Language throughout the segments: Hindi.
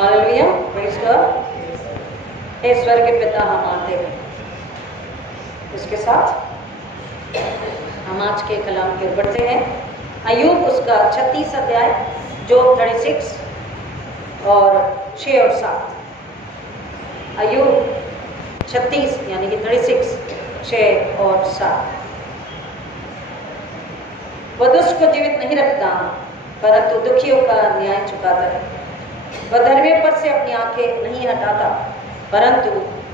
Hallelujah, praise God. हे स्वर्ग के पिता, हम आते हैं, इसके साथ हम आज के कलाम की ओर बढ़ते हैं। अय्यूब उसका 36 अध्याय, जोब 36 और 6 और 7। अय्यूब 36 यानी कि 36, 6 और 7। वह दुष्ट को जीवित नहीं रखता, परंतु दुखियों का न्याय चुकाता है। वह धर्मी पर से अपनी आंखें नहीं हटाता, परंतु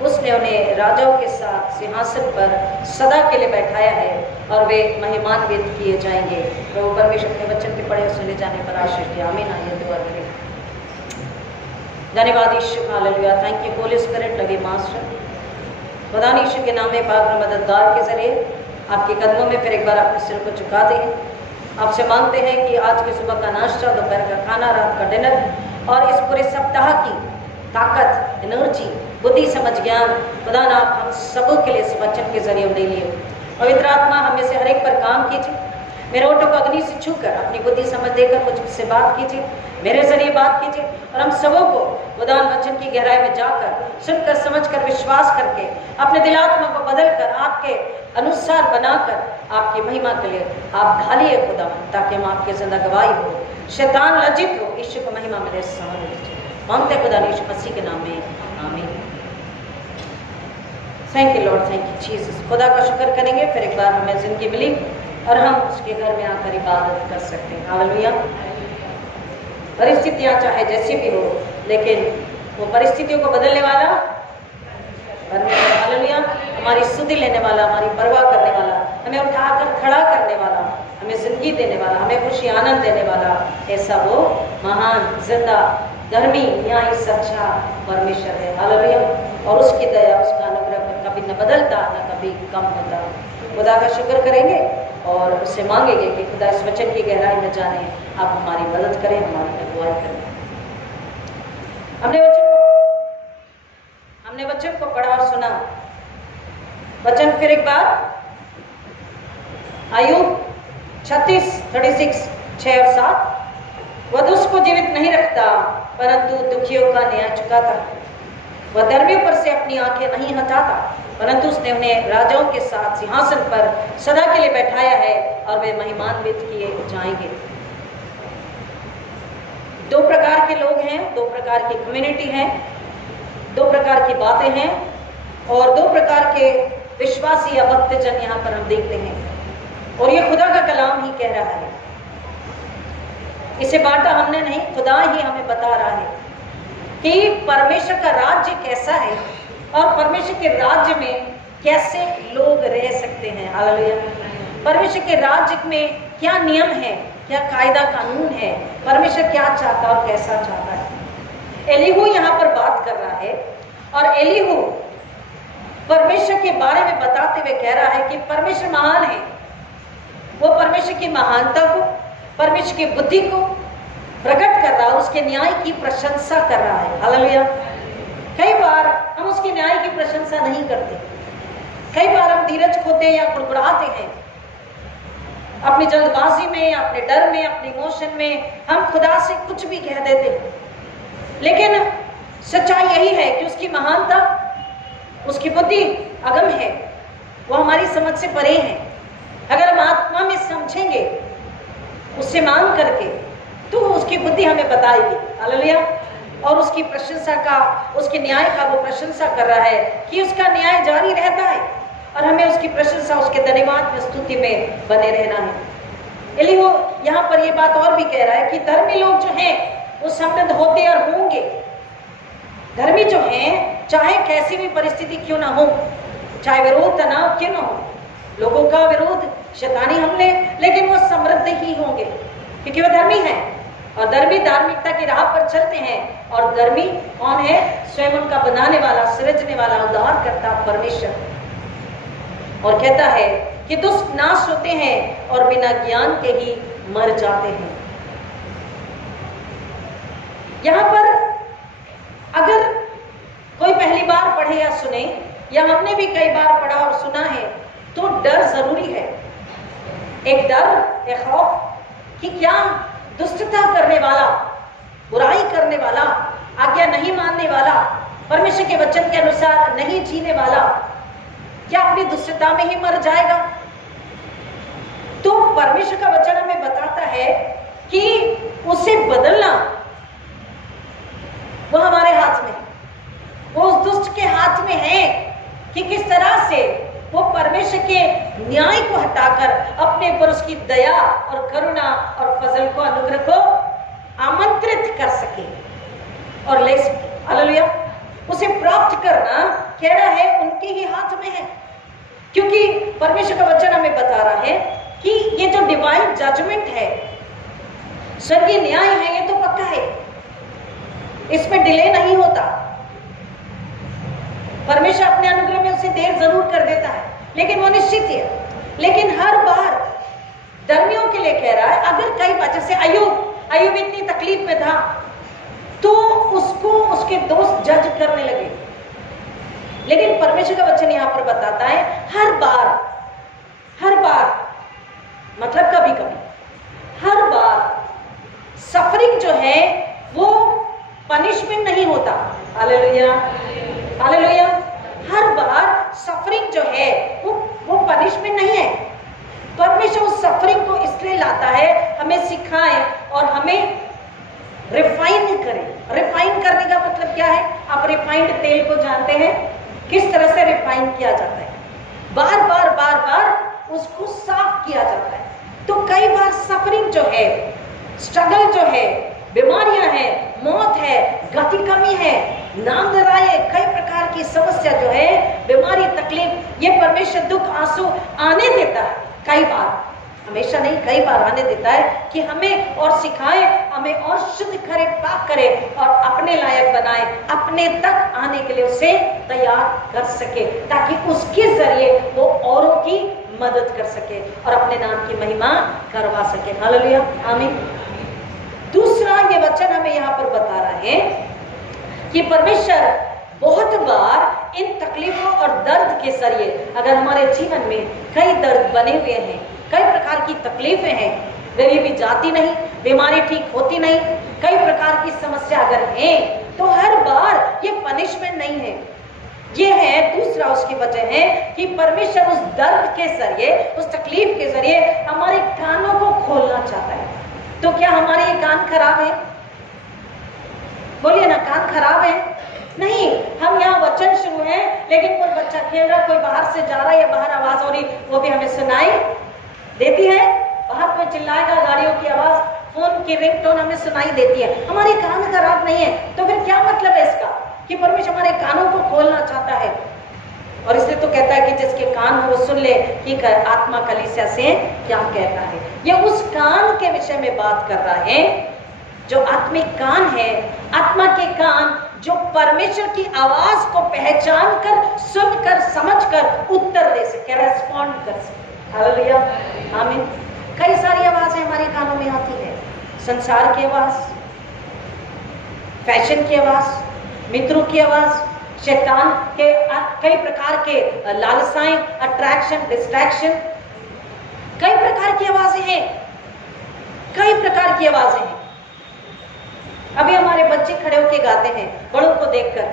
उसने उन्हें राजाओं के साथ सिंहासन पर सदा के लिए बैठाया है और वे महिमान्वित किए जाएंगे। प्रभु परमेश्वर के वचन के पढ़े और सुने जाने पर आशीष दिया। आमीन। आइए दुआ करें। धन्यवाद Yeshu, hallelujah. Thank you holy spirit, love you master. खुदा यीशु के नाम में पाक मददगार के जरिए आपके कदमों में फिर एक बार अपने सिर को झुका दें। आपसे मांगते हैं कि आज की सुबह का नाश्ता, दोपहर का खाना, रात का डिनर और इस पूरे सप्ताह की ताकत, एनर्जी, बुद्धि, समझ, ज्ञान खुदा ना आप हम सबों के लिए इस वचन के जरिए दे लिए। पवित्र आत्मा हमें से हर एक पर काम कीजिए। मेरे ओठों को अग्नि से छूकर अपनी बुद्धि समझ देकर मुझसे बात कीजिए, मेरे जरिए बात कीजिए और हम सबों को खुदान वचन की गहराई में जाकर सुनकर समझकर विश्वास करके अपने दिलात्मा को बदलकर आपके अनुसार बनाकर आपकी महिमा के लिए आप ढालिए खुदा, ताकि हम आपके जिंदा गवाही हो, शैतान लज्जित हो, यीशु को महिमा मिले। मांगते खुदा यीशु मसीह के नाम में, आमीन। Thank you Lord, thank you Jesus. खुदा का शुक्र करेंगे फिर एक बार हमें जिंदगी मिली और हम उसके घर में आकर इबादत कर सकते हैं। हालेलुया। परिस्थितियां चाहे जैसी भी हो, लेकिन वो परिस्थितियों को बदलने वाला परमेश्वर, हालेलुया, हमारी स्तुति लेने वाला, हमारी परवाह करने वाला, हमें उठाकर खड़ा करने वाला, हमें जिंदगी देने वाला, हमें खुशी आनंद देने वाला, ऐसा वो महान, जिंदा, धर्मी, न्यायी, सच्चा परमेश्वर है। हालेलुया। और उसकी दया, उसका अनुग्रह कभी न बदलता, न कभी कम होता। खुदा का शुक्र करेंगे और उससे मांगेंगे कि खुदा इस वचन की गहराई में जाने, आप हमारी मदद करें, हमारी अगुवाई करें। हमने वचन को पढ़ा और सुना। वचन फिर एक बार, अय्यूब 36, 6 और 7। वह दुष्ट को जीवित नहीं रखता, परंतु दुखियों का न्याय चुकाता। वह धर्मियों पर से अपनी आंखें नहीं हटाता, परंतु उसने उन्हें राजाओं के साथ सिंहासन पर सदा के लिए बैठाया है और वे महिमान्वित किए जाएंगे। दो प्रकार के लोग हैं, दो प्रकार की कम्युनिटी है, दो प्रकार की बातें हैं और दो प्रकार के विश्वासी या भक्तजन यहाँ पर हम देखते हैं। और ये खुदा का कलाम ही कह रहा है, इसे बांटा हमने नहीं, खुदा ही हमें बता रहा है कि परमेश्वर का राज्य कैसा है और परमेश्वर के राज्य में कैसे लोग रह सकते हैं। हालेलुया। परमेश्वर के राज्य में क्या नियम है, क्या कायदा कानून है, परमेश्वर क्या चाहता और कैसा चाहता है। एलीहू यहाँ पर बात कर रहा है और एलीहू परमेश्वर के बारे में बताते हुए कह रहा है कि परमेश्वर महान है। वो परमेश्वर की महानता को, परमेश्वर की बुद्धि को प्रकट कर रहा है, उसके न्याय की प्रशंसा कर रहा है। हालेलुया। कई बार हम उसके न्याय की प्रशंसा नहीं करते, कई बार हम धीरज खोते या कुड़कुड़ाते हैं अपनी जल्दबाजी में, अपने डर में, अपने इमोशन में हम खुदा से कुछ भी कह देते हैं। लेकिन सच्चाई यही है कि उसकी महानता, उसकी बुद्धि अगम है, वो हमारी समझ से परे है। अगर हम आत्मा में समझेंगे, उससे मांग करके, तो उसकी बुद्धि हमें बताएगी। हालेलुया। और उसकी प्रशंसा का, उसके न्याय का वो प्रशंसा कर रहा है कि उसका न्याय जारी रहता है और हमें उसकी प्रशंसा, उसके धन्यवाद में, स्तुति में बने रहना है। एलीहू यहाँ पर ये बात और भी कह रहा है कि धर्मी लोग जो हैं वो समृद्ध होते और होंगे। धर्मी जो हैं, चाहे कैसी भी परिस्थिति क्यों ना हो, चाहे विरोध तनाव क्यों ना हो, लोगों का विरोध, शैतानी हमले, लेकिन वो समृद्ध ही होंगे क्योंकि वो धर्मी हैं। और धर्मी धार्मिकता की राह पर चलते हैं। और धर्मी कौन है? स्वयं उनका बनाने वाला, सृजने वाला, उद्धार करता परमेश्वर। और कहता है कि दुष्ट नाश होते हैं और बिना ज्ञान के ही मर जाते हैं। यहाँ पर अगर कोई पहली बार पढ़े या सुने, या हमने भी कई बार पढ़ा और सुना है, तो डर जरूरी है। एक डर, एक खौफ कि क्या दुष्टता करने वाला, बुराई करने वाला, आज्ञा नहीं मानने वाला, परमेश्वर के वचन के अनुसार नहीं जीने वाला, क्या अपनी दुष्टता में ही मर जाएगा? तो परमेश्वर का वचन हमें बताता है कि उसे बदलना वो हमारे हाथ में, वो उस दुष्ट के हाथ में है कि किस तरह से वो परमेश्वर के न्याय को हटाकर अपने पर उसकी दया और करुणा और फजल को, अनुग्रह को आमंत्रित कर सके और ले सके। हालेलुया। उसे प्राप्त करना कह रहा है उनके ही हाथ में है, क्योंकि परमेश्वर का वचन हमें बता रहा है कि ये जो डिवाइन जजमेंट है, स्वर्गीय न्याय है, ये तो पक्का है, इसमें डिले नहीं होता। परमेश्वर अपने अनुग्रह में उसे देर जरूर कर देता है, लेकिन वो निश्चित है। लेकिन हर बार धर्मियों के लिए कह रहा है, अगर कई बार, जैसे अय्यूब इतनी तकलीफ में था तो उसको उसके दोस्त जज करने लगे, लेकिन परमेश्वर का वचन यहां पर बताता है हर बार मतलब कभी कभी, हर बार सफरिंग जो है वो पनिशमेंट नहीं होता। Hallelujah, hallelujah. हर बार सफरिंग जो है वो पनिशमेंट नहीं है। परमेश्वर उस सफरिंग को इसलिए लाता है हमें सिखाए और हमें रिफाइन करे। रिफाइन करने का मतलब क्या है? आप रिफाइंड तेल को जानते हैं, किस तरह से रिफाइन किया जाता है, बार बार उसको साफ किया जाता है। तो कई बार सफरिंग जो है, स्ट्रगल जो है, बीमारियां हैं, मौत है, गति कमी है, नामधराई है, कई प्रकार की समस्या जो है, बीमारी, तकलीफ, ये परमेश्वर दुख आंसू आने देता है कई बार, हमेशा नहीं, कई बार आने देता है कि हमें और सिखाए, हमें और शुद्ध करे, पाक करे और अपने लायक बनाए, अपने तक आने के लिए उसे तैयार कर सके, ताकि उसके जरिए वो औरों की मदद कर सके और अपने नाम की महिमा करवा सके। हालेलुया, आमीन। दूसरा ये वचन हमें यहाँ पर बता रहा है कि परमेश्वर बहुत बार इन तकलीफों और दर्द के जरिए, अगर हमारे जीवन में कई दर्द बने हुए हैं, कई प्रकार की तकलीफें हैं, गरीबी जाती नहीं, बीमारी ठीक होती नहीं, कई प्रकार की समस्या अगर है, तो हर बार ये पनिशमेंट नहीं है। ये है दूसरा, उसकी वजह है कि परमेश्वर उस दर्द के जरिए, उस तकलीफ के जरिए हमारे कानों को खोलना चाहता है। तो क्या हमारे ये कान खराब है? बोलिए ना, कान खराब है? नहीं, हम यहाँ वचन शुरू है, लेकिन कोई बच्चा खेल रहा, कोई बाहर से जा रहा है या बाहर आवाज हो रही, वो भी हमें सुनाई देती है। बाहर कोई चिल्लाएगा, गाड़ियों की आवाज, फोन की रिंगटोन हमें सुनाई देती है। हमारे कान खराब नहीं है, तो फिर क्या मतलब है इसका कि परमेश्वर हमारे कानों को खोलना चाहता है। और इसलिए तो कहता है कि जिसके कान हो वो सुन ले कि आत्मा कलीसिया से क्या कहता है। ये उस कान के विषय में बात कर रहा है जो आत्मिक कान है, आत्मा के कान जो परमेश्वर की आवाज को पहचान कर, सुनकर, समझकर उत्तर दे सके, रेस्पॉन्ड कर सके। हालेलुया, आमीन। कई सारी आवाजें हमारे कानों में आती है, संसार की आवाज, फैशन की आवाज, मित्रों की आवाज, शैतान के कई प्रकार के लालसाएं, अट्रैक्शन, डिस्ट्रैक्शन, कई प्रकार की आवाजें हैं, कई प्रकार की आवाजें हैं। अभी हमारे बच्चे खड़े होके गाते हैं बड़ों को देखकर,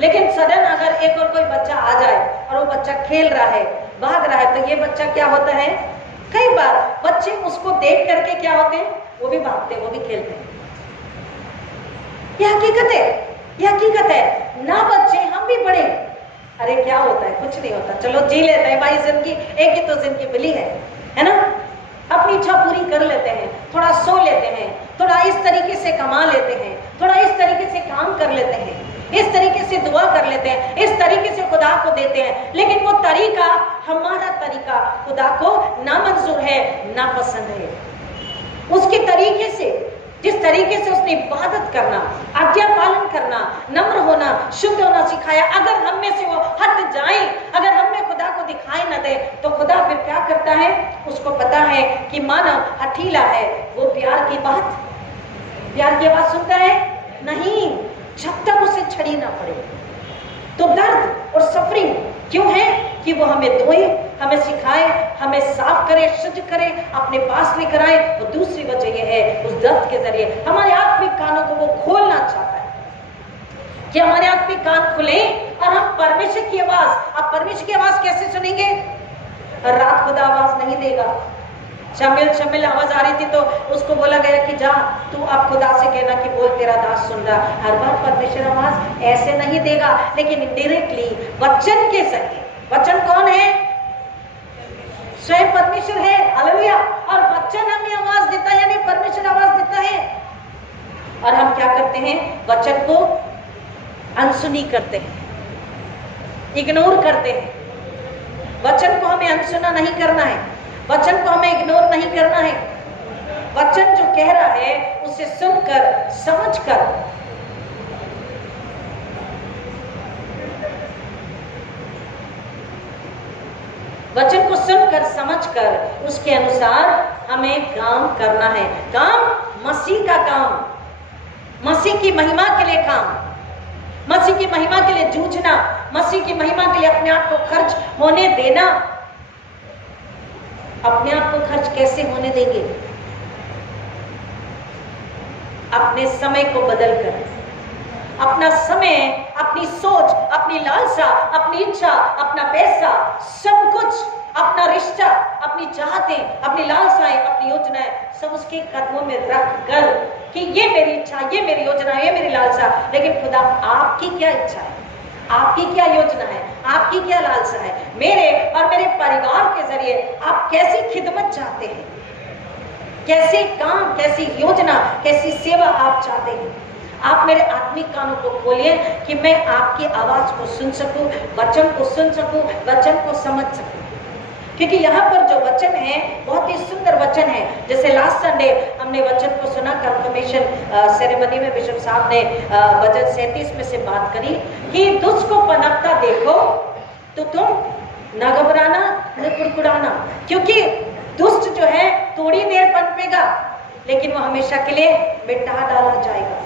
लेकिन सडन अगर एक और कोई बच्चा आ जाए और वो बच्चा खेल रहा है, भाग रहा है, तो ये बच्चा क्या होता है? कई बार बच्चे उसको देख करके क्या होते हैं? वो भी भागते हैं, वो भी खेलते हैं। ये हकीकत है, ये हकीकत है ना। बच्चे, हम भी बड़े, अरे क्या होता है? कुछ नहीं होता, चलो जी लेते हैं भाई, जिंदगी एक ही तो जिंदगी मिली है ना। अपनी इच्छा पूरी कर लेते हैं, थोड़ा सो लेते हैं, थोड़ा इस तरीके से कमा लेते हैं, थोड़ा इस तरीके से काम कर लेते हैं, इस तरीके से दुआ कर लेते हैं, इस तरीके से खुदा को देते हैं, लेकिन वो तरीका, हमारा तरीका खुदा को ना मंजूर है, ना पसंद है। उसके तरीके से, जिस तरीके से उसने इबादत करना, आज्ञा पालन करना, नम्र होना, शुद्ध होना सिखाया, अगर हम में से वो हट जाए, अगर हम में खुदा को दिखाई न दे, तो खुदा फिर क्या करता है? उसको पता है कि मानव हठीला है, वो प्यार की आवाज सुनता है नहीं, जब तक उसे छड़ी ना पड़े। तो दर्द और सफरिंग क्यों है? कि वो हमें धोए, हमें सिखाए, हमें साफ करे, शुद्ध करे, अपने पास लेकर आए। और दूसरी वजह यह है, उस दर्द के जरिए हमारे आत्मिक कानों को वो खोलना चाहता है। कान खुले और हम परमेश्वर की आवाज, अब परमेश्वर की आवाज कैसे सुनेंगे? रात खुदा आवाज नहीं देगा। शम्मिल आवाज आ रही थी तो उसको बोला गया कि जा तू अब खुदा से कहना कि बोल तेरा दास सुन रहा। हर बार परमेश्वर आवाज ऐसे नहीं देगा, लेकिन डायरेक्टली वचन के जरिए। वचन कौन है? स्वयं परमेश्वर है। हालेलुया। और वचन हमें आवाज देता है, यानी परमेश्वर आवाज देता है। और हम क्या करते हैं? वचन को अनसुनी करते हैं, इग्नोर करते हैं। वचन को हमें अनसुना नहीं करना है, वचन को हमें इग्नोर नहीं करना है। वचन जो कह रहा है उसे सुनकर, समझकर, वचन को सुनकर, समझकर उसके अनुसार हमें काम करना है। काम मसीह का काम, मसीह की महिमा के लिए काम, मसीह की महिमा के लिए जूझना, मसीह की महिमा के लिए अपने आप को खर्च होने देना। अपने आप को खर्च कैसे होने देंगे? अपने समय को बदलकर, अपना समय, अपनी सोच, अपनी लालसा, अपनी इच्छा, अपना पैसा, सब कुछ, अपना रिश्ता, अपनी चाहतें, अपनी लालसाएं, अपनी योजनाएं सब उसके कदमों में रख कर कि ये मेरी इच्छा, ये मेरी योजना, ये मेरी लालसा। लेकिन खुदा आपकी क्या इच्छा है, आपकी क्या योजना है, आपकी क्या लालसा है? मेरे और मेरे परिवार के जरिए आप कैसी खिदमत चाहते हैं, कैसे काम, कैसी योजना, कैसी सेवा आप चाहते हैं? आप मेरे आत्मिक कानों को खोलिए कि मैं आपकी आवाज को सुन सकूं, वचन को सुन सकूं, वचन को समझ सकूं। क्योंकि यहाँ पर जो वचन है बहुत ही सुंदर वचन है। जैसे लास्ट संडे हमने वचन को सुना, कंफर्मेशन सेरेमनी में बिशप साहब ने भजन 37 में से बात करी कि दुष्ट को पनपता देखो तो तुम न घबराना न कुड़कुड़ाना, क्योंकि दुष्ट जो है थोड़ी देर पनपेगा लेकिन वो हमेशा के लिए मिटा डाला जाएगा।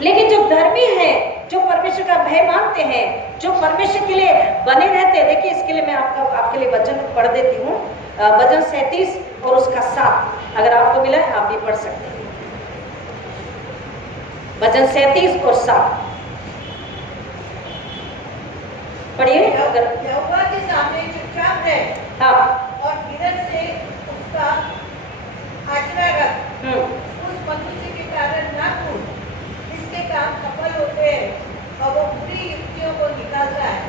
लेकिन जो धर्मी है, जो परमेश्वर का भय मानते हैं, जो परमेश्वर के लिए बने रहते हैं, देखिए इसके लिए मैं आपके लिए वचन पढ़ देती हूँ। भजन 37 और उसका 7, अगर आपको मिला है आप भी पढ़ सकते हैं। भजन 37 और 7 पढ़िए। अगर यहोवा के सामने चुपचाप रह, हाँ, और धीरज से उसका आश्रय रख, उस मनुष्य के कारण ना कूद, इसके काम सफल होते हैं और वो बुरी युक्तियों को निकालता है।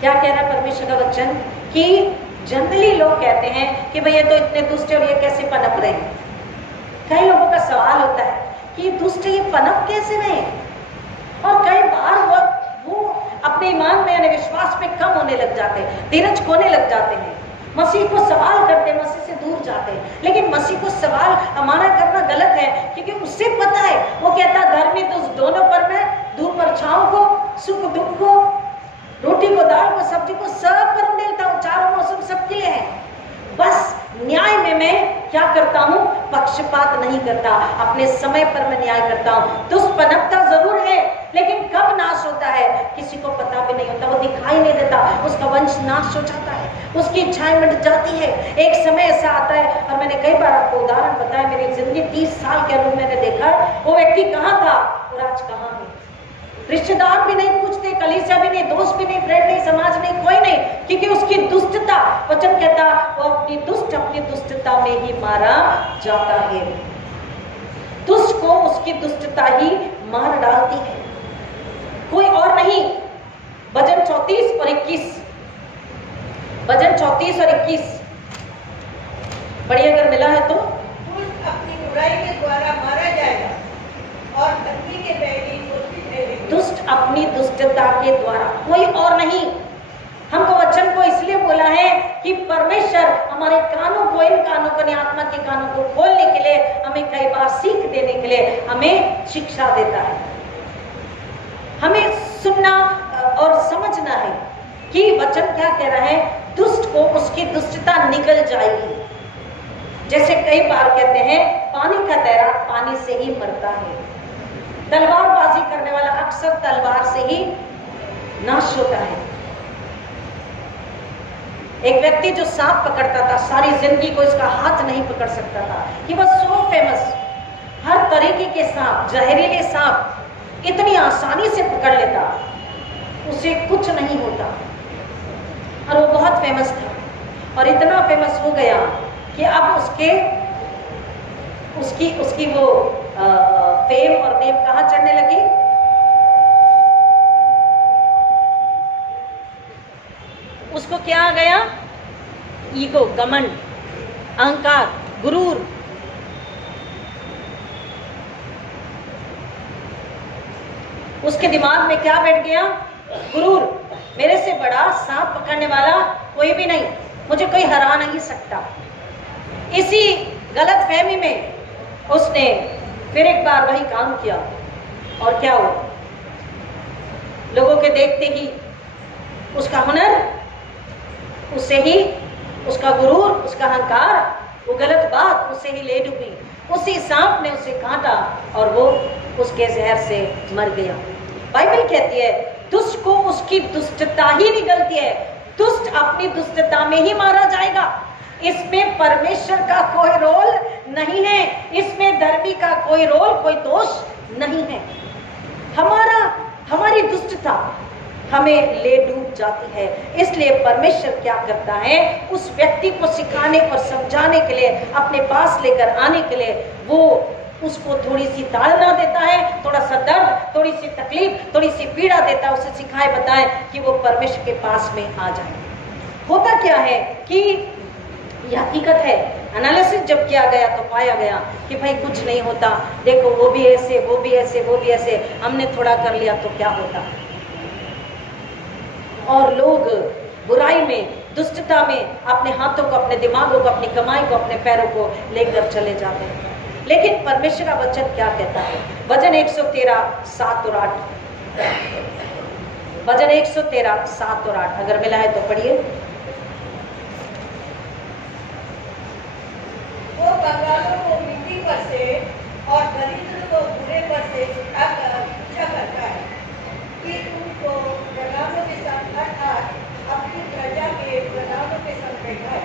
क्या कह रहा है परमेश्वर का वचन? कि जनरली लोग कहते हैं कि भैया तो इतने दुष्ट है और ये कैसे पनप रहे हैं। कई लोगों का सवाल होता है कि दुष्ट ये पनप कैसे रहे, और कई बार वो अपने ईमान में यानी विश्वास में कम होने लग जाते हैं, धीरज खोने लग जाते हैं, मसीह को सवाल करते हैं, मसीह से दूर जाते हैं। लेकिन मसीह को सवाल हमारा करना गलत है, क्योंकि उससे पता है, वो कहता धर्मी दुष्ट दोनों पर मैं धूप और छांव को, सुख दुख को, रोटी को, दाल को, सब्जी को सब पर मिलता हूँ, चारों मौसम सबके लिए है। बस न्याय में मैं क्या करता हूँ? पक्षपात नहीं करता, अपने समय पर मैं न्याय करता हूँ। दुष्ट पनपता जरूर है, लेकिन कब नाश होता है किसी को पता भी नहीं होता, वो दिखाई नहीं देता, उसका वंश नाश हो जाता है, उसकी इच्छाएं मिट जाती है। एक समय ऐसा आता है, और मैंने कई बार आपको उदाहरण बताया, मेरी जिंदगी 30 साल के अनुभव मैंने देखा, वो व्यक्ति कहाँ था और आज कहाँ है। रिश्तेदार भी नहीं पूछते, कलीसिया भी नहीं, दोस्त भी नहीं, फ्रेंड नहीं, समाज नहीं, कोई नहीं, क्योंकि उसकी दुष्टता, वचन कहता वो अपनी दुष्टता में ही मारा जाता है। दुष्ट को उसकी दुष्टता ही मार डालती है, कोई और नहीं। भजन 34 और 21, भजन 34 और 21 पढ़िए अगर मिला है तो। दुष्ट अपनी बुराई के द्वारा मारा जाएगा और धर्मी के बैरी शोषित रहेंगे। दुष्ट अपनी दुष्टता के द्वारा, कोई और नहीं। हमको वचन को इसलिए बोला है कि परमेश्वर हमारे कानों को, इन कानों को, आत्मा के कानों को खोलने के लिए, हमें कई बार सीख देने के लिए हमें शिक्षा देता है। हमें सुनना और समझना है कि वचन क्या कह रहा है। दुष्ट को उसकी दुष्टता निकल जाएगी। जैसे कई बार कहते हैं पानी का तैराक पानी से ही मरता है, तलवारबाजी करने वाला अक्सर तलवार से ही नाश होता है। एक व्यक्ति जो सांप पकड़ता था, सारी जिंदगी को इसका हाथ नहीं पकड़ सकता था, कि वह सो फेमस, हर तरीके के सांप, जहरीले सांप, इतनी आसानी से पकड़ लेता, उसे कुछ नहीं होता। और वो बहुत फेमस था और इतना फेमस हो गया कि अब उसकी वो फेम और नेम कहाँ चढ़ने लगी? उसको क्या आ गया? ईगो, घमंड, अहंकार, गुरूर। उसके दिमाग में क्या बैठ गया? गुरूर। मेरे से बड़ा सांप पकड़ने वाला कोई भी नहीं, मुझे कोई हरा नहीं सकता। इसी गलत फहमी में उसने फिर एक बार वही काम किया और क्या हुआ? लोगों के देखते ही उसका हुनर, उससे ही उसका गुरूर, उसका अहंकार, वो गलत बात उससे ही ले डूबी। उसी सांप ने उसे काटा और वो उसके जहर से मर गया। बाइबल कहती है दुष्ट को उसकी दुष्टता ही निगलती है, दुष्ट अपनी दुष्टता में ही मारा जाएगा। इसमें परमेश्वर का कोई रोल नहीं है, इसमें धर्मी का कोई रोल, कोई दोष नहीं है। हमारी दुष्टता हमें ले डूब जाती है। इसलिए परमेश्वर क्या करता है? उस व्यक्ति को सिखाने और समझाने के लिए, अपने पास लेकर आने के लिए वो उसको थोड़ी सी ताड़ना देता है, थोड़ा सा दर्द, थोड़ी सी तकलीफ, थोड़ी सी पीड़ा देता है, उसे सिखाए बताए कि वो परमेश्वर के पास में आ जाए। होता क्या है कि ये हकीकत है, एनालिसिस जब किया गया तो पाया गया कि भाई कुछ नहीं होता, देखो वो भी ऐसे, वो भी ऐसे, वो भी ऐसे, हमने थोड़ा कर लिया तो क्या होता। और लोग बुराई में, दुष्टता में अपने हाथों को, अपने दिमागों को, अपनी कमाई को, अपने पैरों को लेकर चले जाते हैं। लेकिन परमेश्वर का वचन क्या कहता है? भजन 113 7 और 8, भजन 113 7 और 8 अगर मिला है तो पढ़िए। वो कंगालों को मिट्टी पर से और दरिद्र को बुरे पर से इच्छा करता है कि तुमको प्रधानों के संग अर्थात अपनी प्रजा के प्रधानों के संग बैठाए।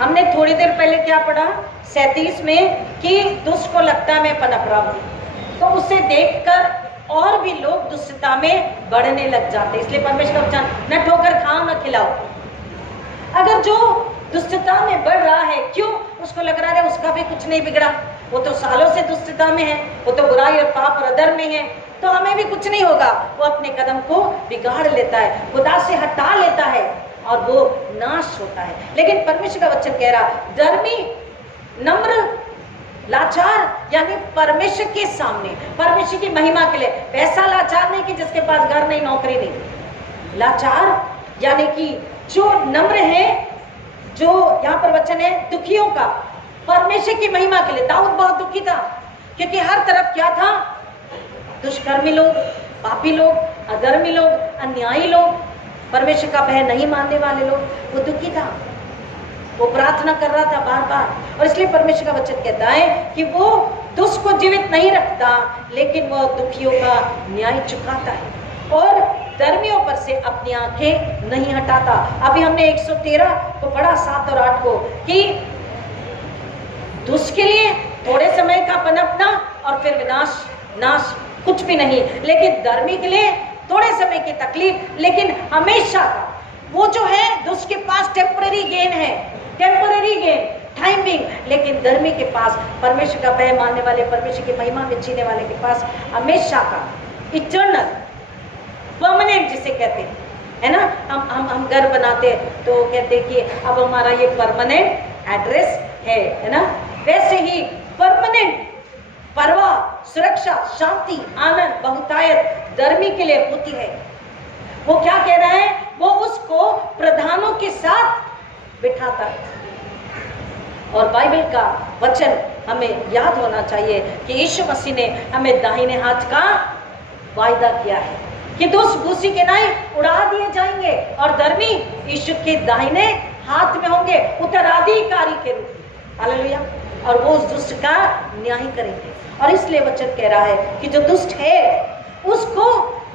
हमने थोड़ी देर पहले क्या पढ़ा 37 में कि दुष्ट को लगता है मैं पनप रहा हूं, तो उसे देखकर और भी लोग दुष्टता में बढ़ने लग जाते। इसलिए परमेश्वर का वचन न ठोकर खाओ न खिलाओ। अगर जो दुष्टता में बढ़ रहा है, क्यों? उसको लग रहा है उसका भी कुछ नहीं बिगड़ा, वो तो सालों से दुष्टता में है, वो तो बुराई और पाप और अधर्म में है, तो हमें भी कुछ नहीं होगा। वो अपने कदम को बिगाड़ लेता है, खुदा से हटा लेता है और वो नाश होता है। लेकिन परमेश्वर का वचन कह रहा धर्मी, नम्र, लाचार यानी परमेश्वर के सामने, परमेश्वर की महिमा के लिए, पैसा लाचार नहीं कि जिसके पास घर नहीं, नौकरी नहीं, लाचार यानी कि जो नम्र है, जो यहाँ पर वचन है दुखियों का, परमेश्वर की महिमा के लिए। दाऊद बहुत दुखी था क्योंकि हर तरफ क्या था? दुष्कर्मी लोग, पापी लोग, अधर्मी लोग, अन्यायी लोग, परमेश्वर का भय नहीं मानने वाले लोग। वो दुखी था, वो प्रार्थना कर रहा था बार बार। और इसलिए परमेश्वर का वचन कहता है कि वो दुष्ट को जीवित नहीं रखता, लेकिन वो दुखियों का न्याय चुकाता है और धर्मियों पर से अपनी आंखें नहीं हटाता। अभी हमने 113 को पढ़ा 7 और 8 को कि दुष्ट के लिए थोड़े समय का पनपना और फिर विनाश, नाश कुछ भी नहीं, लेकिन धर्मी के लिए थोड़े समय की तकलीफ लेकिन हमेशा का। वो जो है दुष्ट के पास टेम्पररी गेन है, टेम्पररी गेन, टाइमिंग, लेकिन धर्मी के पास, परमेश्वर का भय मानने वाले, परमेश्वर की महिमा में जीने वाले के पास हमेशा का, इटर्नल, परमानेंट जिसे कहते हैं, है ना। हम घर बनाते हैं तो कहते हैं कि अब हमारा ये परमानेंट एड्रेस है ना। वैसे ही परमानेंट परवाह, सुरक्षा, शांति, आनंद, बहुतायत धर्मी के लिए होती है। वो क्या कह रहा है? वो उसको प्रधानों के साथ बिठाता है। और बाइबल का वचन हमें याद होना चाहिए कि यीशु मसीह ने हमें दाहिने हाथ का वायदा किया है कि दुष्ट भूसी के नाई उड़ा दिए जाएंगे और धर्मी यीशु के दाहिने हाथ में होंगे, उत्तराधिकारी के रूप में। हालेलुया। और वो उस दुष्ट का न्याय करेंगे। और इसलिए वचन कह रहा है कि जो दुष्ट है उसको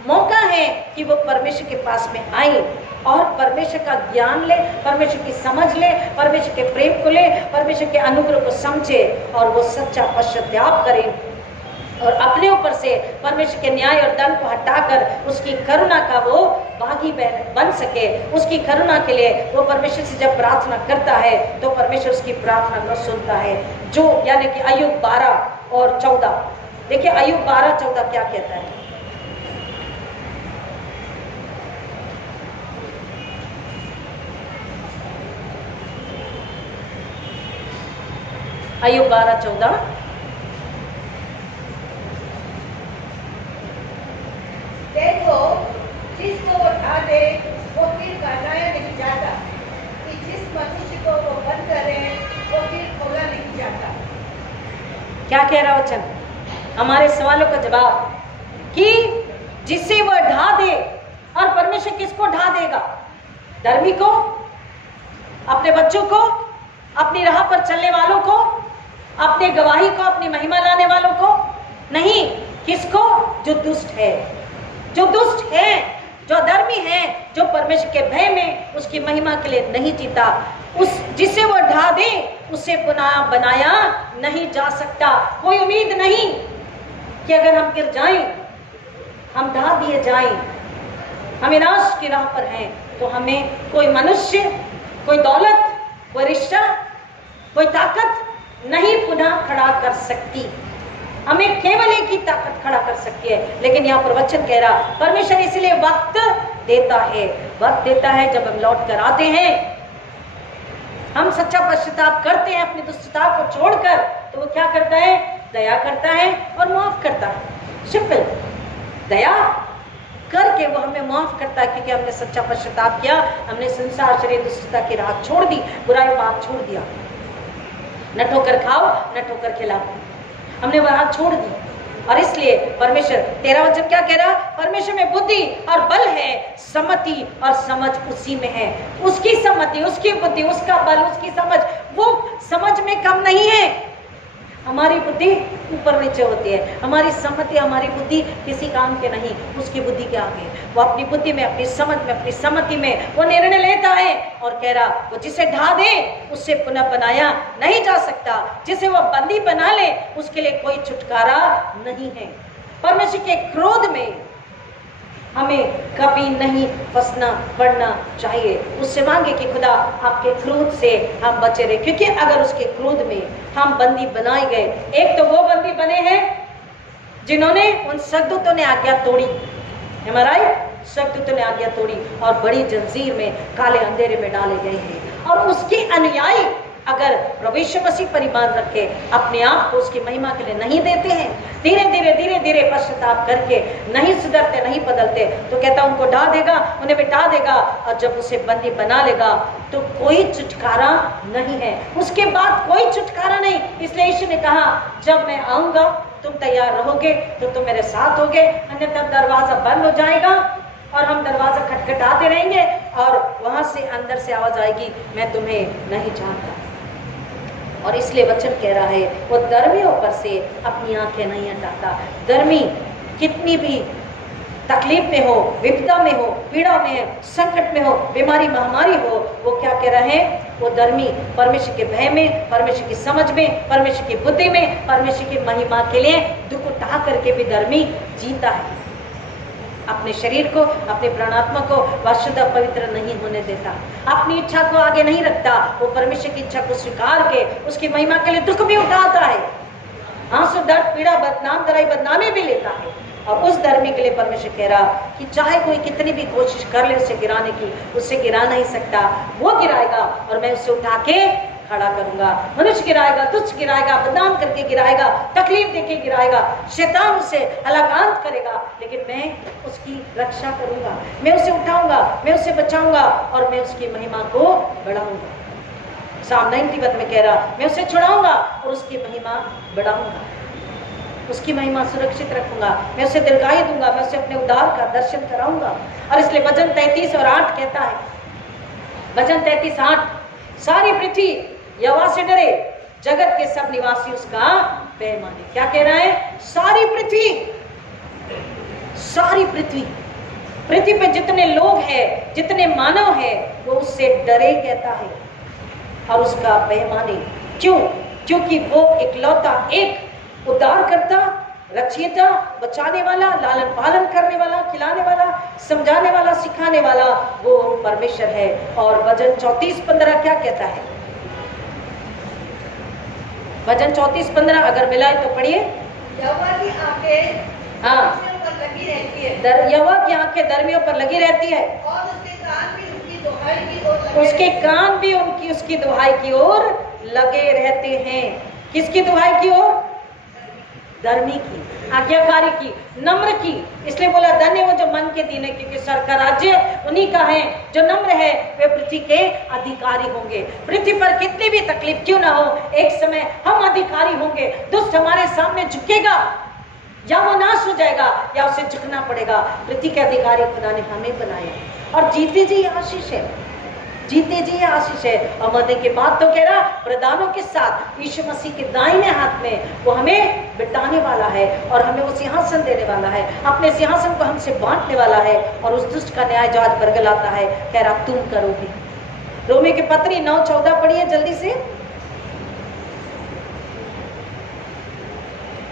मौका है कि वो परमेश्वर के पास में आए और परमेश्वर का ज्ञान ले, परमेश्वर की समझ ले, परमेश्वर के प्रेम को ले, परमेश्वर के अनुग्रह को समझे और वो सच्चा पश्चाताप करे और अपने ऊपर से परमेश्वर के न्याय और दंड को हटाकर उसकी करुणा का वो भागी बन सके। उसकी करुणा के लिए वो परमेश्वर से जब प्रार्थना करता है तो परमेश्वर उसकी प्रार्थना को सुनता है। जो यानी कि अय्यूब 12 और 14, देखिए अय्यूब 12-14 क्या कहता है। अय्यूब 12-14, देखो जिसको वो ढा दे वो फिर काटाया नहीं जाता, कि जिस मनुष्य को वो बंद करे वो फिर खोला नहीं जाता। क्या कह रहा वचन? हमारे सवालों का जवाब कि जिसे वह ढा दे, और परमेश्वर किसको ढा देगा? धर्मी को, अपने बच्चों को, अपनी राह पर चलने वालों को, अपने गवाही को, अपनी महिमा लाने वालों को नहीं। किसको? जो दुष्ट है, जो दुष्ट है, जो अधर्मी है, जो परमेश्वर के भय में उसकी महिमा के लिए नहीं जीता। उस जिसे वो ढा दे उसे पुनः बनाया नहीं जा सकता। कोई उम्मीद नहीं कि अगर हम गिर जाएं, हम ढा दिए जाएं, हम विनाश की राह पर हैं, तो हमें कोई मनुष्य, कोई दौलत, कोई रिश्ता, कोई ताकत नहीं पुनः खड़ा कर सकती। हमें केवल एक ही ताकत खड़ा कर सकती है। लेकिन यहाँ पर वचन कह रहा, परमेश्वर इसलिए वक्त देता है, वक्त देता है जब हम लौट कर आते हैं, हम सच्चा पश्चाताप करते हैं अपनी दुष्टता को छोड़कर, तो वो क्या करता है? दया करता है और माफ करता है। सिंपल, दया करके वो हमें माफ करता है, क्योंकि हमने सच्चा पश्चाताप किया, हमने संसार शरीर दुष्टता की राह छोड़ दी, बुराई पाप छोड़ दिया। न ठोकर खाओ न ठोकर खिलाओ, हमने वह राह छोड़ दी। और इसलिए परमेश्वर, 13 वचन क्या कह रहा? परमेश्वर में बुद्धि और बल है, सम्मति और समझ उसी में है। उसकी सम्मति, उसकी बुद्धि, उसका बल, उसकी समझ, वो समझ में कम नहीं है। हमारी बुद्धि ऊपर नीचे होती है, हमारी सम्मति, हमारी बुद्धि किसी काम के नहीं, उसकी बुद्धि के आगे। वो अपनी बुद्धि में, अपनी समझ में, अपनी सम्मति में वो निर्णय लेता है और कह रहा, वो जिसे ढा दे उससे पुनः बनाया नहीं जा सकता, जिसे वो बंदी बना ले उसके लिए कोई छुटकारा नहीं है। परमेश्वर के क्रोध में हमें कभी नहीं फंसना पड़ना चाहिए। उससे मांगे कि खुदा आपके क्रोध से हम बचे रहे, क्योंकि अगर उसके क्रोध में हम बंदी बनाए गए, एक तो वो बंदी बने हैं जिन्होंने उन सख्तों ने आज्ञा तोड़ी, हमारा सख्तों ने आज्ञा तोड़ी और बड़ी जंजीर में, काले अंधेरे में डाले गए हैं। और उसके अनुयायी अगर प्रभु यीशु मसीह पर ईमान रखे, अपने आप को उसकी महिमा के लिए नहीं देते हैं, धीरे धीरे पश्चाताप करके नहीं सुधरते, नहीं बदलते, तो कहता उनको ढा देगा, उन्हें मिटा देगा, और जब उसे बंदी बना लेगा तो कोई छुटकारा नहीं है, उसके बाद कोई छुटकारा नहीं। इसलिए यीशु ने कहा, जब मैं आऊंगा तुम तैयार रहोगे तो तुम मेरे साथ होगे, अन्यथा दरवाजा बंद हो जाएगा और हम दरवाजा खटखटाते रहेंगे और वहां से अंदर से आवाज आएगी, मैं तुम्हें नहीं जानता। और इसलिए वचन कह रहा है, वो धर्मियों पर से अपनी आंखें नहीं हटाता। धर्मी कितनी भी तकलीफ में हो, विपदा में हो, पीड़ा में है, संकट में हो, बीमारी महामारी हो, वो क्या कह रहे हैं? वो धर्मी परमेश्वर के भय में, परमेश्वर की समझ में, परमेश्वर की बुद्धि में, परमेश्वर की महिमा के लिए दुख उठा करके भी धर्मी जीता है। अपने शरीर को, अपने प्राणात्मा को शुद्ध पवित्र नहीं होने देता, अपनी इच्छा को आगे नहीं रखता, वो परमेश्वर की इच्छा को स्वीकार के उसकी महिमा के लिए दुख भी उठाता है, आंसू, दर्द, पीड़ा, बदनाम, तराई, बदनामी भी लेता है। और उस धर्मी के लिए परमेश्वर कह रहा कि चाहे कोई कितनी भी कोशिश कर ले उसे गिराने की, उससे गिरा नहीं सकता। वो गिराएगा और मैं उसे उठा के खड़ा करूंगा। मनुष्य गिराएगा, तुच्छ गिराएगा, बदनाम करके गिराएगा, तकलीफ देके गिराएगा, शैतान उसे हलाकांत करेगा, लेकिन मैं उसकी रक्षा करूंगा, मैं उसे उठाऊंगा, मैं उसे बचाऊंगा और मैं उसकी महिमा को बढ़ाऊंगा। साम 91 में कह रहा, मैं उसे छुड़ाऊंगा और उसकी महिमा बढ़ाऊंगा, उसकी महिमा सुरक्षित रखूंगा, मैं उसे दीर्घायु दूंगा, मैं उसे अपने उद्धार का दर्शन कराऊंगा। और इसलिए भजन 33 और 8 कहता है, भजन 33:8, सारी पृथ्वी यहोवा से डरे, जगत के सब निवासी उसका भय माने। क्या कह रहा है? सारी पृथ्वी, सारी पृथ्वी, पृथ्वी पे जितने लोग हैं, जितने मानव हैं, वो उससे डरे कहता है और उसका भय माने। क्यों? क्योंकि वो इकलौता एक उद्धार करता, रचयिता, बचाने वाला, लालन पालन करने वाला, खिलाने वाला, समझाने वाला, सिखाने वाला वो परमेश्वर है। और भजन 34:15 क्या कहता है? भजन 34:15 अगर मिला है तो पढ़िए। यहोवा की आंखें हाँ, पर लगी रहती है, यहोवा की आंखें धर्मियों पर लगी रहती है और उसके कान भी उसकी दुहाई की ओर लगे उसके रहते हैं। कान भी उसकी दुहाई की ओर लगे रहते हैं। किसकी दुहाई की ओर? धर्मी की, आज्ञाकारी की, नम्र की। इसलिए बोला धन्य वो जो मन के दीन है, क्योंकि स्वर्ग का राज्य उन्हीं का है। जो नम्र है वे पृथ्वी के अधिकारी होंगे। पृथ्वी पर कितनी भी तकलीफ क्यों ना हो, एक समय हम अधिकारी होंगे। दुष्ट हमारे सामने झुकेगा, या वो नाश हो जाएगा या उसे झुकना पड़ेगा। पृथ्वी के अधिकारी खुदा ने हमें बनाया, और जीते जी आशीष है, जीते जी आशीष है। और मरने के बाद तो कह रहा प्रदानों के साथ यीशु मसीह के दाहिने हाथ में वो हमें बिठाने वाला है, और हमें वो सिंहासन देने वाला है, अपने सिंहासन को हमसे बांटने वाला है। और उस दुष्ट का न्याय जो आज बरगलाता है, कह रहा तुम करोगे। रोमी की पत्री 9:14 पढ़िए जल्दी से।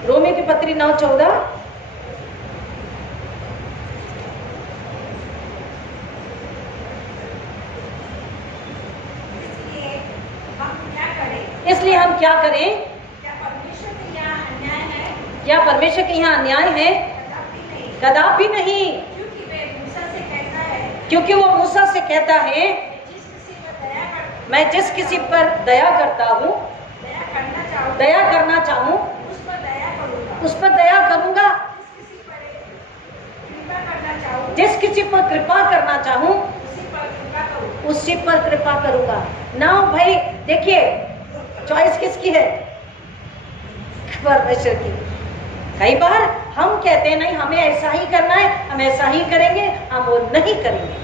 रोमी की पत्री 9:14। इसलिए हम क्या करें? क्या परमेश्वर के यहाँ अन्याय है? क्या परमेश्वर के यहाँ अन्याय है? कदापि नहीं, क्योंकि वे मूसा से कहता है, क्योंकि वो मूसा से कहता है मैं जिस किसी पर दया करता हूँ, दया करना चाहूँ, उस पर दया करूंगा। जिस किसी पर कृपा करना चाहूँ उसी पर कृपा करूंगा। ना भाई देखिए, चॉइस किसकी है? परमेश्वर की। कई बार हम कहते हैं नहीं हमें ऐसा ही करना है, हम ऐसा ही करेंगे, हम वो नहीं करेंगे।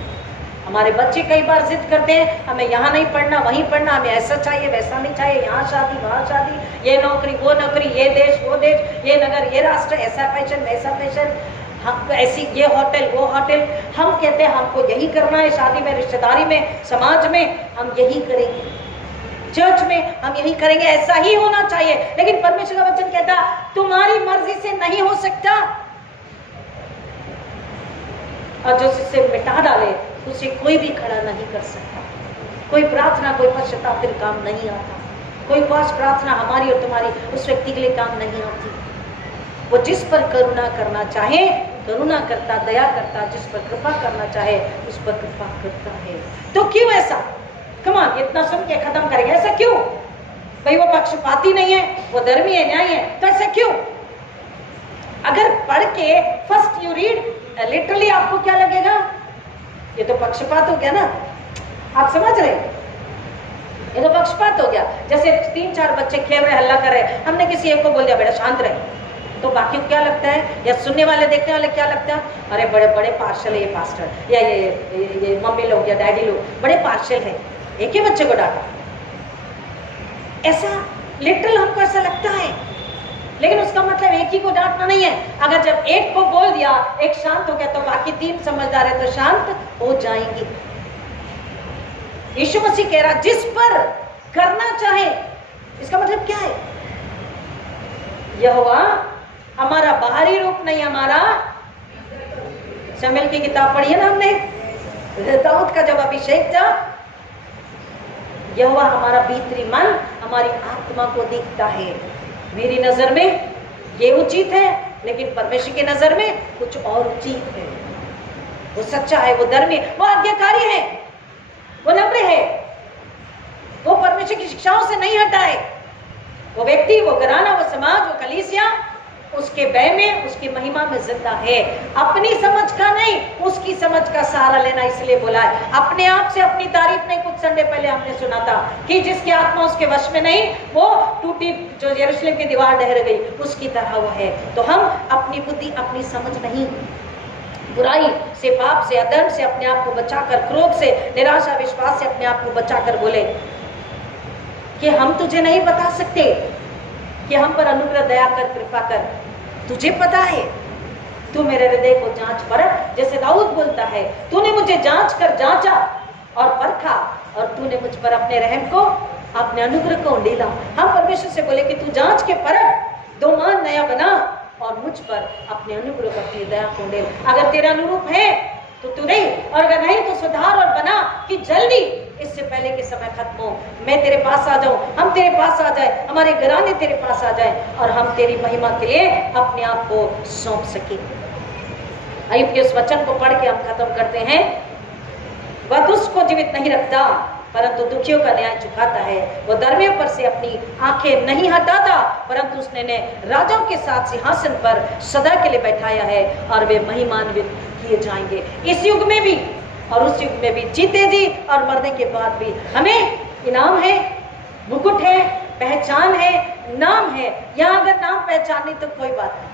हमारे बच्चे कई बार जिद करते हैं हमें यहाँ नहीं पढ़ना, वहीं पढ़ना, हमें ऐसा चाहिए वैसा नहीं चाहिए, यहाँ शादी वहाँ शादी, ये नौकरी वो नौकरी, ये देश वो देश, ये नगर ये राष्ट्र, ऐसा फैशन वैसा फैशन, हम ऐसी ये होटल वो होटल। हम कहते हैं हमको यही करना है, शादी में, रिश्तेदारी में, समाज में हम यही करेंगे, चर्च में हम यही करेंगे, ऐसा ही होना चाहिए। लेकिन परमेश्वर का वचन कहता तुम्हारी मर्जी से नहीं हो सकता, और जो इसे मिटा डाले उसे कोई भी खड़ा नहीं कर सकता। कोई प्रार्थना, कोई पश्चाताप फिर काम नहीं आता। कोई उपवास प्रार्थना हमारी और तुम्हारी उस व्यक्ति के लिए काम नहीं आती। वो जिस पर करुणा करना चाहे करुणा करता, दया करता, जिस पर कृपा करना चाहे उस पर कृपा करता है। तो क्यों ऐसा? कमान इतना सुन के खत्म करेंगे, ऐसा क्यों? भाई वो पक्षपाती नहीं है, वो धर्मी है, न्याय है, तो ऐसा क्यों? अगर पढ़ के फर्स्ट यू रीड लिटरली आपको क्या लगेगा? ये तो पक्षपात हो गया ना। आप समझ रहे? ये तो पक्षपात हो गया। जैसे 3-4 बच्चे खेल रहे, हल्ला कर रहे, हमने किसी एक को बोल दिया बेटा शांत रहे, तो बाकी को क्या लगता है? या सुनने वाले देखने वाले क्या लगता है? अरे बड़े बड़े पार्शल है ये पास्टर, या ये मम्मी लोग या डैडी लोग बड़े पार्शल है, एक ही बच्चे को डांटा। ऐसा लिटरल हमको ऐसा लगता है, लेकिन उसका मतलब एक ही को डांटना नहीं है। अगर जब एक को बोल दिया, एक शांत हो गया, तो बाकी 3 समझदार है तो शांत हो जाएंगे। यीशु मसीह कह रहा जिस पर करना चाहे, इसका मतलब क्या है? यहोवा हमारा बाहरी रूप नहीं, हमारा शमूएल की किताब पढ़ी है ना हमने, दाऊद का जब अभिषेक था, यहोवा हमारा भीतरी मन, हमारी आत्मा को देखता है। मेरी नजर में ये उचित है, लेकिन परमेश्वर की नजर में कुछ और उचित है। वो सच्चा है, वो धर्मी, वो आज्ञाकारी है, वो नम्र है, वो परमेश्वर की शिक्षाओं से नहीं हटा है। वो व्यक्ति, वो घराना, वो समाज, वो कलीसिया उसके भय में, उसकी महिमा में जिंदा है। अपनी समझ का नहीं, उसकी समझ का सहारा लेना। इसलिए बोला है अपने आप से अपनी तारीफ नहीं। कुछ संडे पहले हमने सुना था कि जिसकी आत्मा उसके वश में नहीं, वो टूटी जो यरूशलेम की दीवार ढह गई उसकी तरह वो है। तो हम अपनी बुद्धि, अपनी समझ नहीं, बुराई से, पाप से, अधर्म से अपने आप को बचाकर, क्रोध से, निराशा, विश्वास से अपने आप को बचाकर बोले कि हम तुझे नहीं बता सकते कि हम पर अनुग्रह, दया कर, कृपा कर। तुझे पता है, तू मेरे हृदय को जांच परख। जैसे दाऊद बोलता है तूने मुझे जांच कर जांचा और परखा, और तूने मुझ पर अपने रहम को, अपने अनुग्रह को ढीला। हम परमेश्वर से बोले कि तू जांच के परख, 2 मान नया बना और मुझ पर अपने अनुग्रह अपनी दया को दे। अगर तेरा अनुरूप है तो तू नहीं, और अगर नहीं तो सुधार और बना कि जल्दी इससे पहले कि समय खत्म हो मैं तेरे पास आ जाऊं, हम तेरे पास आ जाए, हमारे घराने तेरे पास आ जाए और हम तेरी महिमा के लिए अपने आप को सौंप सके। अय्यूब के उस वचन को पढ़ के हम खत्म करते हैं। वह दुष्ट को जीवित नहीं रखता परंतु दुखियों का न्याय चुकाता है। वो धर्मियों पर से अपनी आंखें नहीं हटाता परंतु उसने राजाओं के साथ सिंहासन पर सदा के लिए बैठाया है और वे महिमान्वित किए जाएंगे। इस युग में भी और उस युग में भी, जीते जी और मरने के बाद भी हमें इनाम है, मुकुट है, पहचान है, नाम है। यहाँ अगर नाम पहचान नहीं तो कोई बात नहीं,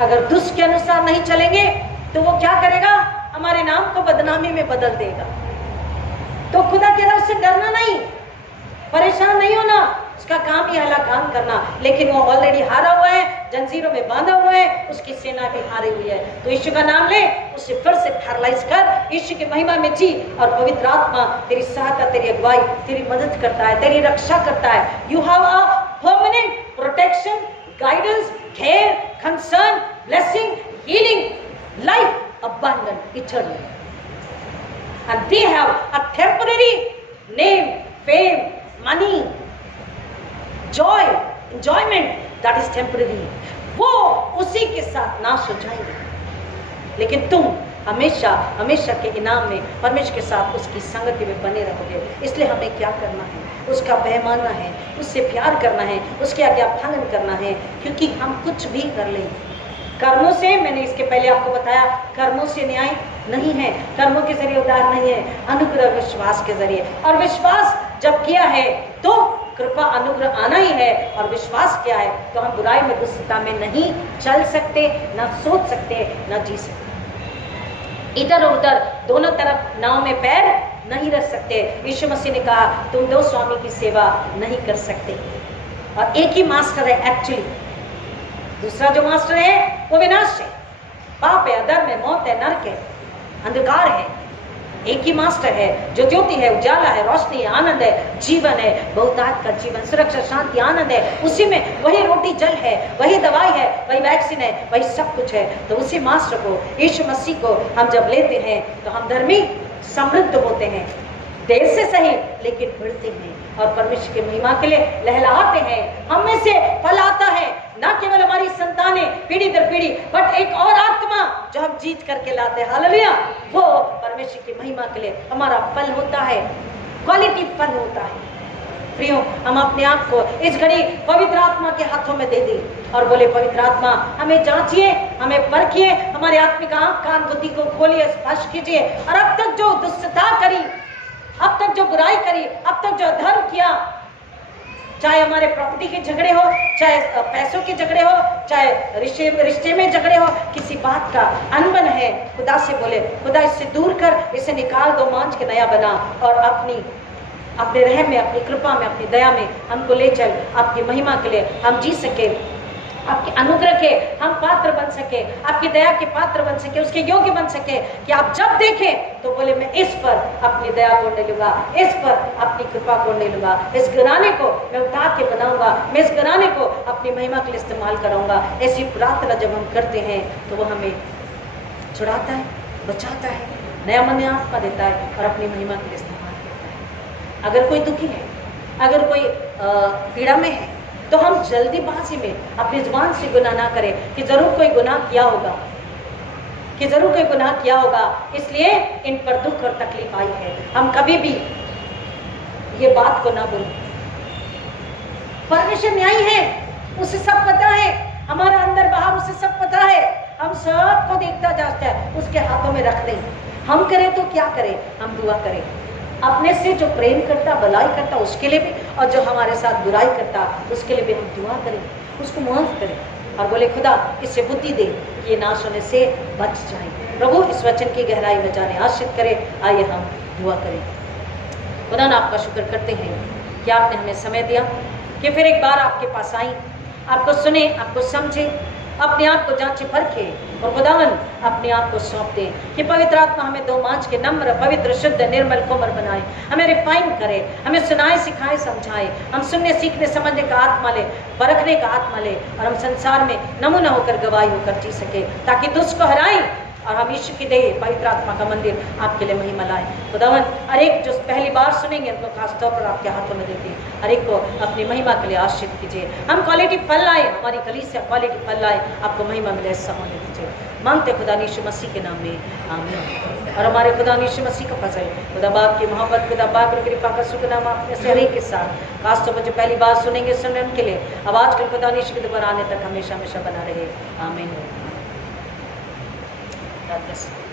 अगर दुष्ट के अनुसार नहीं चलेंगे तो वो क्या करेगा, हमारे नाम को बदनामी में बदल देगा। तो खुदा कह रहा उससे डरना नहीं, परेशान नहीं होना, उसका काम ही हला काम करना। लेकिन वो ऑलरेडी हारा हुआ है, जंजीरों में बांधा हुआ है, उसकी सेना भी हारी हुई है। तो यीशु का नाम ले, उसे फिर से पैरालाइज कर, यीशु की महिमा में जी और पवित्र आत्मा तेरी सहायता, तेरी अगुवाई, तेरी मदद करता है, तेरी रक्षा करता है। You have a permanent protection, guidance, care, concern, blessing, healing, life abundant, eternal. And they have a temporary name, fame, money, joy, enjoyment that is temporary. वो उसी के साथ नाश हो जाएंगे, लेकिन तुम हमेशा हमेशा के इनाम में परमेश्वर के साथ उसकी संगति में बने रहोगे। इसलिए हमें क्या करना है, उसका भय मानना है, उससे प्यार करना है, उसके आज्ञा पालन करना है, क्योंकि हम कुछ भी कर लें कर्मों से, मैंने इसके पहले आपको बताया, कर्मों से न्याय नहीं है, कर्मों के जरिए उद्धार नहीं है, अनुग्रह विश्वास के जरिए। और विश्वास जब किया है तो कृपा अनुग्रह आना ही है। और विश्वास क्या है तो हम बुराई में दुष्टता में नहीं चल सकते, ना सोच सकते, ना जी सकते। इधर और उधर दोनों तरफ नाव में पैर नहीं रख सकते। यीशु मसीह ने कहा तुम दो स्वामी की सेवा नहीं कर सकते। और एक ही मास्टर है एक्चुअली, दूसरा जो मास्टर है वो विनाश है, पाप है, अधर्म है, मौत है, नरक है, अंधकार है। एक ही मास्टर है जो ज्योति है, उजाला है, रोशनी है, आनंद है, जीवन है, बहुतायत का जीवन, सुरक्षा, शांति, आनंद है। उसी में वही रोटी जल है, वही दवाई है, वही वैक्सीन है, वही सब कुछ है। तो उसी मास्टर को, यीशु मसीह को हम जब लेते हैं तो हम धर्मी समृद्ध होते हैं, देर से सही लेकिन बढ़ते हैं और परमेश्वर की महिमा के लिए लहलाते हैं। हम में से फल आता है, ना केवल हमारी संतानें पीढ़ी दर पीढ़ी, बट एक और आत्मा जो हम जीत करके लाते हैं, हालेलुया, वो परमेश्वर की महिमा के लिए हमारा फल होता है, क्वालिटी फल होता है। प्रियो, हम अपने आप को इस घड़ी पवित्र आत्मा के हाथों में दे दें और बोले पवित्र आत्मा हमें जांचिए, हमें परखिए, हमारे आत्मिक आंख कान बुद्धि को खोलिए, स्पर्श कीजिए। और अब तक जो दुष्टता करी, अब तक जो बुराई करी, अब तक जो अधर्म किया, चाहे हमारे प्रॉपर्टी के झगड़े हो, चाहे पैसों के झगड़े हो, चाहे रिश्ते में झगड़े हो, किसी बात का अनबन है, खुदा से बोले खुदा इससे दूर कर, इसे निकाल दो, मांझ के नया बना और अपने रहम में, अपनी कृपा में, अपनी दया में हमको ले चल। आपकी महिमा के लिए हम जी सके, आपके अनुग्रह के हम पात्र बन सके, आपकी दया के पात्र बन सके, उसके योग्य बन सके कि आप जब देखें तो बोले मैं इस पर अपनी दया को नहीं लूंगा, इस पर अपनी कृपा को नहीं लूंगा, इस घराने को मैं उठा के बनाऊंगा, मैं इस घराने को अपनी महिमा के लिए इस्तेमाल करूंगा। ऐसी प्रार्थना जब हम करते हैं तो वो हमें छुड़ाता है, बचाता है, नया मन नया आत्मा देता है और अपनी महिमा के लिए इस्तेमाल करता है। अगर कोई दुखी है, अगर कोई पीड़ा में है तो हम जल्दीबाजी में अपनी जुबान से गुनाह ना करें कि जरूर कोई गुनाह किया होगा, कि जरूर कोई गुनाह किया होगा, इसलिए इन पर दुख और तकलीफ आई है। हम कभी भी ये बात को ना बोलें। परमेश्वर न्यायी है, उसे सब पता है, हमारा अंदर बाहर उसे सब पता है, हम सबको देखता जाता है, उसके हाथों में रख दें। हम करें तो क्या करें, हम दुआ करें अपने से जो प्रेम करता, भलाई करता उसके लिए भी, और जो हमारे साथ बुराई करता उसके लिए भी हम दुआ करें, उसको माफ करें और बोले खुदा इससे बुद्धि दे कि ये नाश होने से बच जाए। प्रभु इस वचन की गहराई में जाने आशीष करे। आइए हम दुआ करें। खुदा ना आपका शुक्र करते हैं कि आपने हमें समय दिया कि फिर एक बार आपके पास आई, आपको सुने, आपको समझे, अपने आप को जांचे परखे और खुदावन अपने आप को सौंप दे कि पवित्र आत्मा हमें दो मांझ के नम्र पवित्र शुद्ध निर्मल कोमल बनाए, हमें रिफाइन करे, हमें सुनाए सिखाए समझाए, हम सुनने सीखने समझने का आत्मा ले, परखने का आत्मा ले और हम संसार में नमूना होकर गवाही होकर जी सके, ताकि दुष्ट को हराए और हम ईश्वर की देह पवित्र आत्मा का मंदिर आपके लिए महिमा लाए। खुदावन हर एक जो पहली बार सुनेंगे उनको खास तौर पर आपके हाथों में देते हैं, हर एक को अपनी महिमा के लिए आश्रित कीजिए। हम क्वालिटी फल लाए, हमारी कलीसिया क्वालिटी फल लाए, आपको महिमा मिले ऐसा होने दीजिए। मांगते खुदा यीशु मसीह के नाम में आमीन। और हमारे खुदा यीशु मसीह का फजल, खुदा बाप की मोहब्बत, खुदा बाप की कृपा का शुक्रनामा अपने से हर एक के साथ खास तौर पर जो पहली बार सुनेंगे सुनने उनके लिए अब आजकल खुदा यीशु के दोबारा आने तक हमेशा हमेशा बना रहे। आमीन। God bless you.